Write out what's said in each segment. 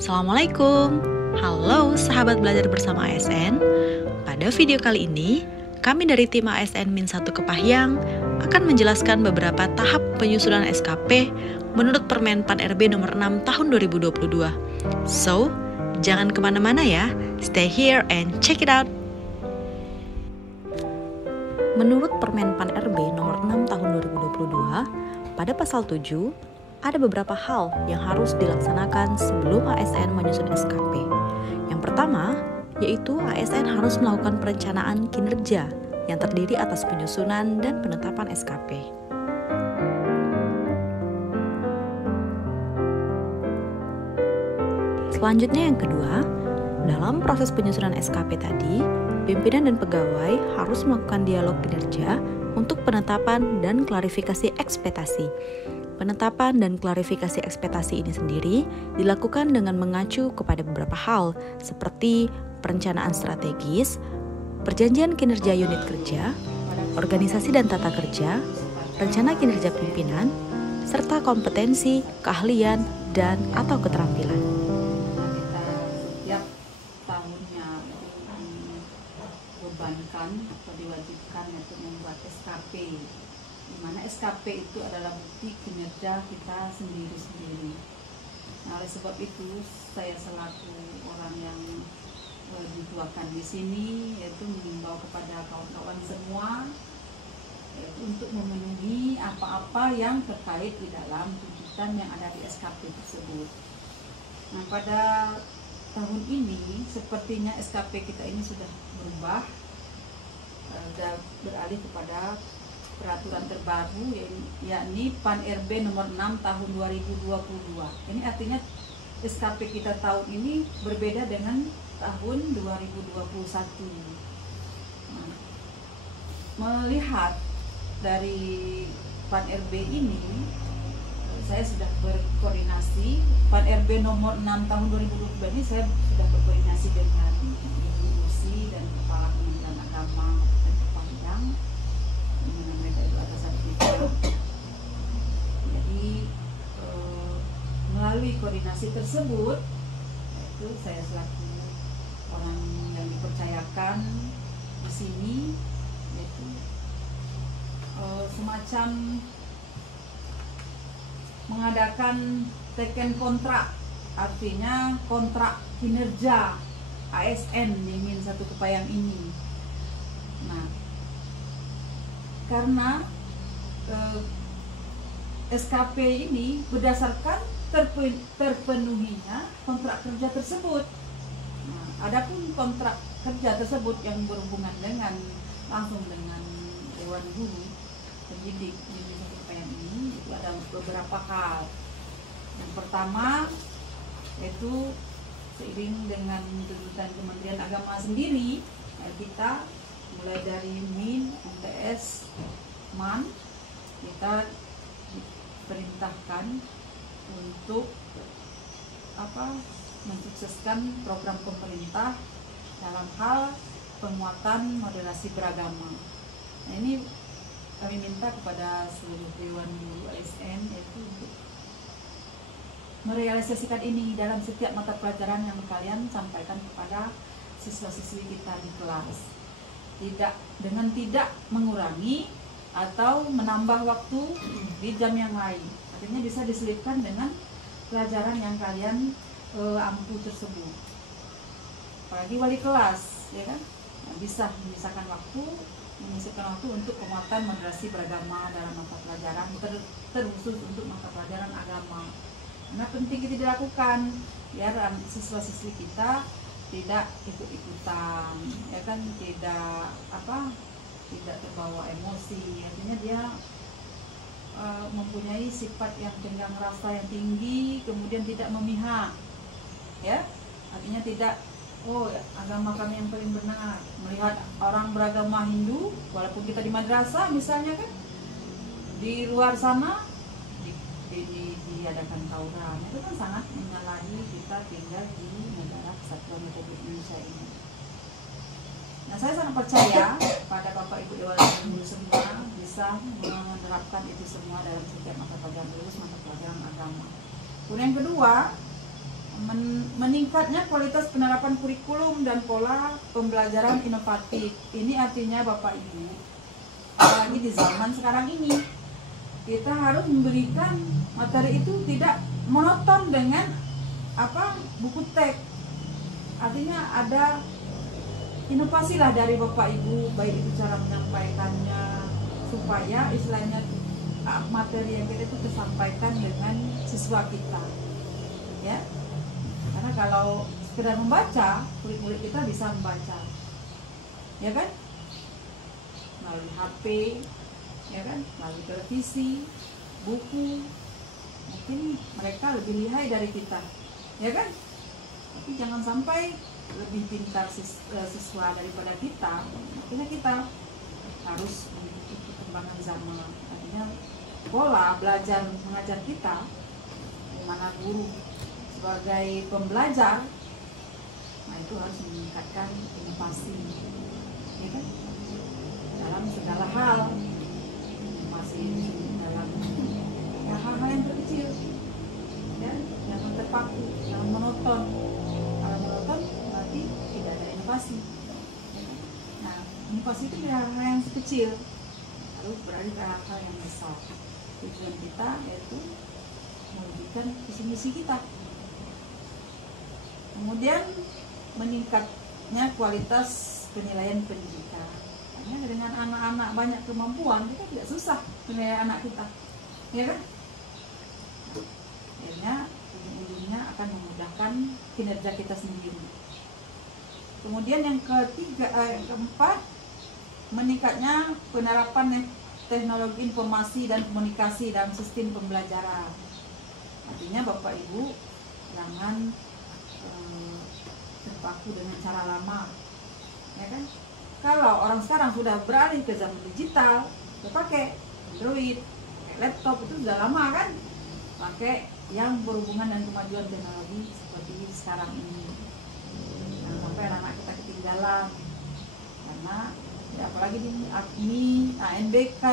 Assalamualaikum. Halo sahabat belajar bersama ASN. Pada video kali ini, kami dari tim ASN Min 1 Kepahyang akan menjelaskan beberapa tahap penyusunan SKP menurut Permen Pan RB nomor 6 tahun 2022. So, jangan kemana-mana ya. Stay here and check it out. Menurut Permen Pan RB nomor 6 tahun 2022, pada pasal 7, ada beberapa hal yang harus dilaksanakan sebelum ASN menyusun SKP. Yang pertama, yaitu ASN harus melakukan perencanaan kinerja yang terdiri atas penyusunan dan penetapan SKP. Selanjutnya yang kedua, dalam proses penyusunan SKP tadi, pimpinan dan pegawai harus melakukan dialog kinerja untuk penetapan dan klarifikasi ekspektasi. Penetapan dan klarifikasi ekspektasi ini sendiri dilakukan dengan mengacu kepada beberapa hal seperti perencanaan strategis, perjanjian kinerja unit kerja, organisasi dan tata kerja, rencana kinerja pimpinan, serta kompetensi, keahlian, dan atau keterampilan. Setiap tahunnya dibebankan atau diwajibkan untuk membuat SKP, di mana SKP itu adalah bukti kinerja kita sendiri-sendiri. Nah, oleh sebab itu saya selaku orang yang dituakan di sini yaitu mengimbau kepada kawan-kawan semua untuk memenuhi apa-apa yang terkait di dalam tuntutan yang ada di SKP tersebut. Nah, pada tahun ini sepertinya SKP kita ini sudah berubah, beralih kepada peraturan terbaru, yakni Pan RB nomor 6 tahun 2022. Ini artinya SKP kita tahun ini berbeda dengan tahun 2021. Nah, melihat dari Pan RB ini, saya sudah berkoordinasi. Pan RB nomor 6 tahun 2022 ini saya sudah berkoordinasi dengan Ibu Lucy dan Kepala Kementerian Agama dan Kepanjang. Mereka itu atasan kita. Jadi melalui koordinasi tersebut, itu saya selaku orang yang dipercayakan di sini, yaitu semacam mengadakan teken kontrak, artinya kontrak kinerja ASN di Min 1 Kepahyang ini. Nah, karena SKP ini berdasarkan terpenuhinya kontrak kerja tersebut. Nah, adapun kontrak kerja tersebut yang berhubungan dengan langsung dengan Dewan Guru Pendidik di Min 1 Kepahyang ini, itu ada beberapa hal. Yang pertama yaitu seiring dengan tuntutan Kementerian Agama sendiri, kita mulai dari Min, MTS, MAN, kita diperintahkan untuk mensukseskan program pemerintah dalam hal penguatan moderasi beragama. Nah, ini kami minta kepada seluruh Dewan Guru ASN yaitu untuk merealisasikan ini dalam setiap mata pelajaran yang kalian sampaikan kepada siswa-siswi kita di kelas. Tidak mengurangi atau menambah waktu di jam yang lain. Artinya bisa diselipkan dengan pelajaran yang kalian ampu tersebut. Apalagi wali kelas, ya kan? Nah, bisa menyisipkan waktu untuk penguatan moderasi beragama dalam mata pelajaran terkhusus untuk mata pelajaran agama. Karena penting itu dilakukan biar siswa-siswi kita tidak ikut-ikutan, ya kan, tidak terbawa emosi. Artinya dia mempunyai sifat yang tenggang rasa yang tinggi, kemudian tidak memihak, ya. Artinya tidak, agama kami yang paling benar. Melihat orang beragama Hindu, walaupun kita di madrasah misalnya kan, di luar sana diadakan tawuran, itu kan sangat menyalahi kita tinggal di negara Kesatuan Republik Indonesia ini. Nah, saya sangat percaya pada Bapak Ibu Dewan Guru semua bisa menerapkan itu semua dalam setiap mata pelajaran lulus mata pelajaran agama. Kemudian yang kedua, meningkatnya kualitas penerapan kurikulum dan pola pembelajaran inovatif. Ini artinya Bapak Ibu, apalagi di zaman sekarang ini, kita harus memberikan materi itu tidak monoton dengan buku teks. Artinya ada inovasi lah dari Bapak Ibu, baik itu cara menyampaikannya, supaya istilahnya materi yang kita itu tersampaikan dengan siswa kita, ya. Karena kalau sekedar membaca, murid-murid kita bisa membaca, ya kan, melalui HP, ya kan, melalui televisi, buku, mungkin mereka lebih lihai dari kita, ya kan. Tapi jangan sampai lebih pintar siswa daripada kita, makanya kita harus mengikuti perkembangan zaman. Artinya pola belajar mengajar kita, bagaimana guru sebagai pembelajar, nah itu harus meningkatkan inovasi, ya kan, dalam segala hal. Inovasi dalam hal-hal yang terkecil, ya, yang terpaku, yang monoton. Kalau monoton berarti tidak ada inovasi. Nah, inovasi itu hal-hal yang kecil, lalu beralih ke hal-hal yang besar. Tujuan kita yaitu mewujudkan visi misi kita. Kemudian meningkatnya kualitas penilaian pendidikan. Hanya dengan anak-anak banyak kemampuan, kita tidak susah menilai anak kita, ya kan? Akhirnya ujung-ujungnya akan memudahkan kinerja kita sendiri. Kemudian yang keempat, meningkatnya penerapan teknologi informasi dan komunikasi dalam sistem pembelajaran. Artinya Bapak Ibu jangan terpaku dengan cara lama, ya kan? Kalau orang sekarang sudah beralih ke zaman digital, sudah pakai Android, pakai laptop, itu sudah lama kan? Pakai yang berhubungan dengan kemajuan teknologi seperti sekarang ini. Jangan sampai anak kita ketinggalan, karena ya, apalagi di AKMI, ANBK,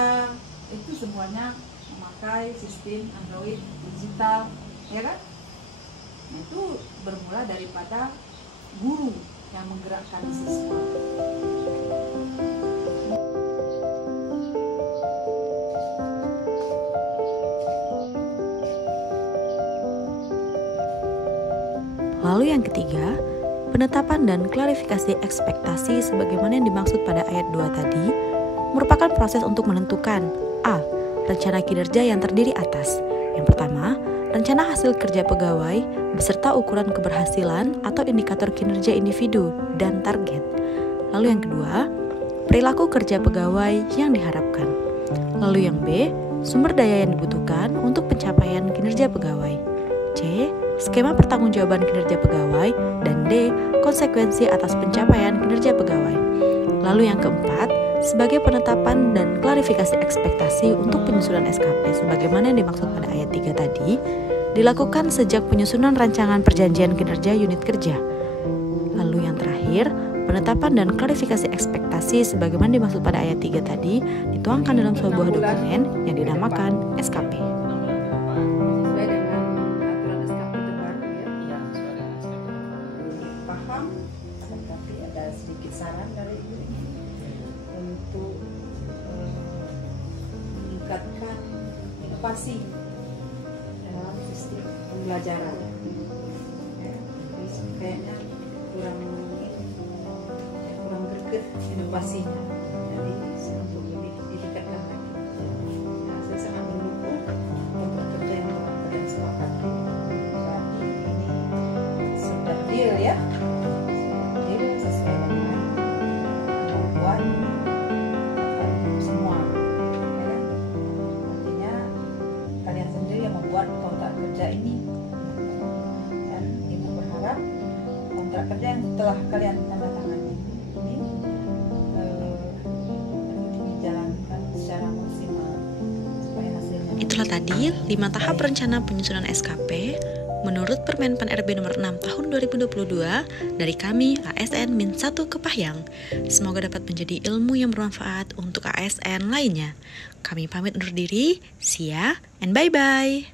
itu semuanya memakai sistem Android digital, ya kan? Nah, itu bermula daripada guru yang menggerakkan siswa. Lalu yang ketiga, penetapan dan klarifikasi ekspektasi sebagaimana yang dimaksud pada ayat 2 tadi merupakan proses untuk menentukan A. Rencana kinerja yang terdiri atas yang pertama, rencana hasil kerja pegawai beserta ukuran keberhasilan atau indikator kinerja individu dan target. Lalu yang kedua, perilaku kerja pegawai yang diharapkan. Lalu yang B, sumber daya yang dibutuhkan untuk pencapaian kinerja pegawai. C, skema pertanggungjawaban kinerja pegawai, dan D, konsekuensi atas pencapaian kinerja pegawai. Lalu yang keempat, sebagai penetapan dan klarifikasi ekspektasi untuk penyusunan SKP sebagaimana yang dimaksud pada ayat 3 tadi, dilakukan sejak penyusunan rancangan perjanjian kinerja unit kerja. Lalu yang terakhir, penetapan dan klarifikasi ekspektasi sebagaimana dimaksud pada ayat 3 tadi dituangkan dalam sebuah dokumen yang dinamakan SKP. Saran dari Ibu untuk meningkatkan inovasi dalam sistem pembelajaran. Kayaknya kurang greget inovasinya, jadi untuk lebih ditingkatkan lagi. Nah, saya sangat mendukung untuk kerja yang teman-teman sepakati. Berarti ini sudah deal ya. Semua, ya kan? Artinya kalian sendiri yang membuat kontrak kerja ini, dan Ibu berharap kontrak kerja yang telah kalian tanda tangani ini dijalankan secara maksimal supaya hasilnya. Itulah tadi 5 tahap rencana penyusunan SKP menurut Permen PAN RB nomor 6 tahun 2022 dari kami ASN Min 1 Kepahyang. Semoga dapat menjadi ilmu yang bermanfaat untuk ASN lainnya. Kami pamit undur diri, see ya and bye-bye.